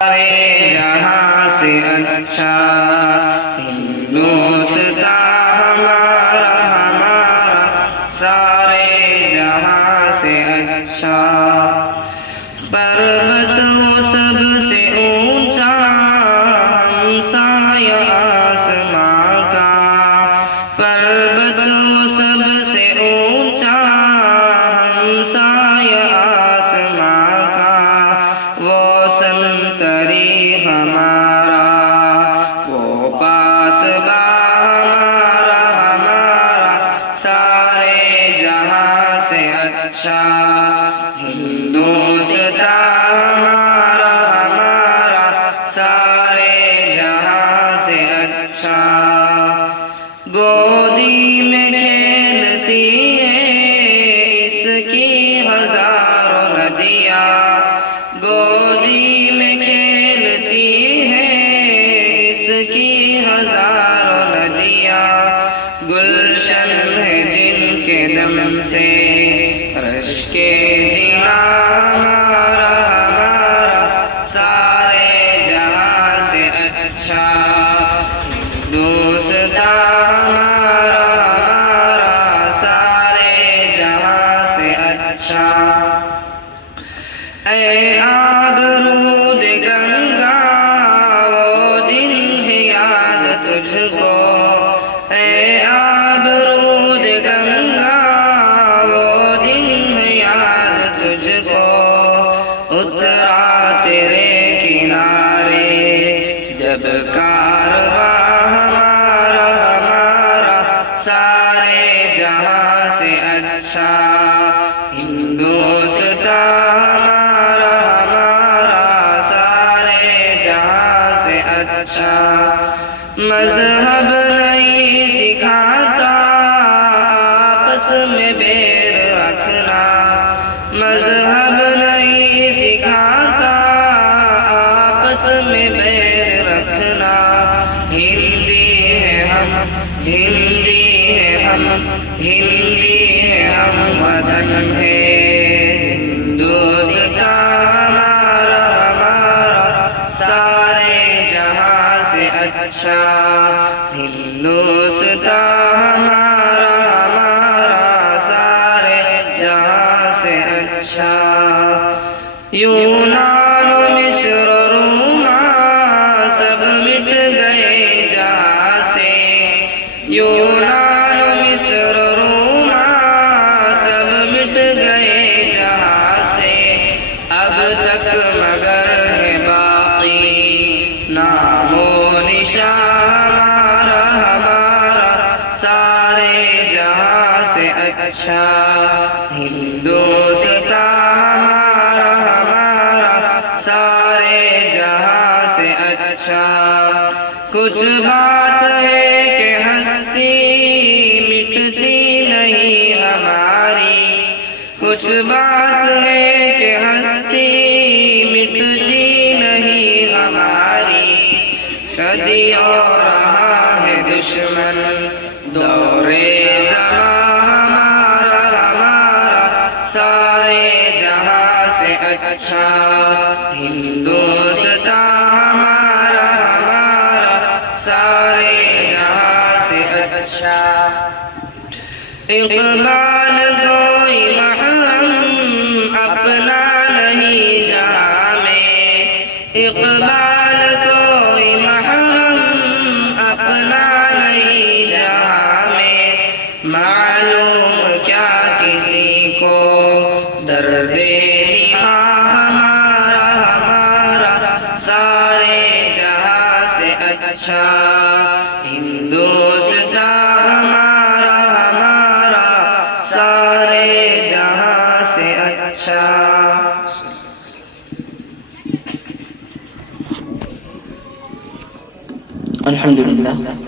سارے جہاں سے اچھا ہندوستان ہمارا ہمارا سارے جہاں سے اچھا پروت وہ سب سے اونچا ہمسایہ آسماں کا پروت وہ سب سے اونچا ہمسایہ آسماں کا وہ سنتری ہمارا وہ پاسباں ہمارا ہمارا سارے جہاں سے اچھا ہندوستان ہمارا ہمارا سارے جہاں سے اچھا گودی میں کھیلتی ہے اس کی ہزاروں ندیاں گودی میں کھیلتی ہے اس کی ہزاروں ندیاں گلشن ہے جن کے دم سے رشکے جینا ہمارا ہمارا سارے جہاں سے اچھا ہندوستان ہمارا ہمارا سارے جہاں سے اچھا اے آبرود گنگا وہ دن ہے یاد تجھ کو اے آبرود گنگا وہ دن ہے یاد تجھ کو اترا تیرے کنارے جب کارواں ہمارا ہمارا سارے جہاں سے اچھا ہندوستان ہمارا ہمارا سارے جہاں سے اچھا مذہب نہیں سکھاتا آپس میں بیر رکھنا مذہب نہیں سکھاتا آپس میں بیر رکھنا ہندی ہے ہم ہندی ہے ہم ہندی ہے ہم وطن ہے ہندوستان ہمارا ہمارا سارے جہاں سے اچھا ہندوستان ہمارا ہمارا سارے جہاں سے اچھا یونان و مصر و روما سب مٹ گئے جہاں سے یونان و مصر و روما سب مٹ گئے جہاں سے اب تک مگر ہے باقی نام و نشان ہمارا ہمارا سارے جہاں سے اچھا ہندوستان ہمارا ہمارا سارے جہاں سے اچھا کچھ بات ہے کہ ہستی مٹتی نہیں ہماری کچھ بات ہے کہ ہستی مٹتی نہیں ہماری صدیوں رہا ہے دشمن دورے زمان ہمارا ہمارا سارے جہاں سے اچھا ہندوستان ہمارا ہمارا سارے جہاں سے اچھا اقبال کوئی محرم اپنا نہیں جہاں میں اقبال کوئی محرم اپنا نہیں جہاں میں معلوم کیا کسی کو درد نہاں ہمارا ہمارا سارے جہاں سے اچھا ہندوستان ہمارا ہمارا سارے جہاں سے اچھا الحمدللہ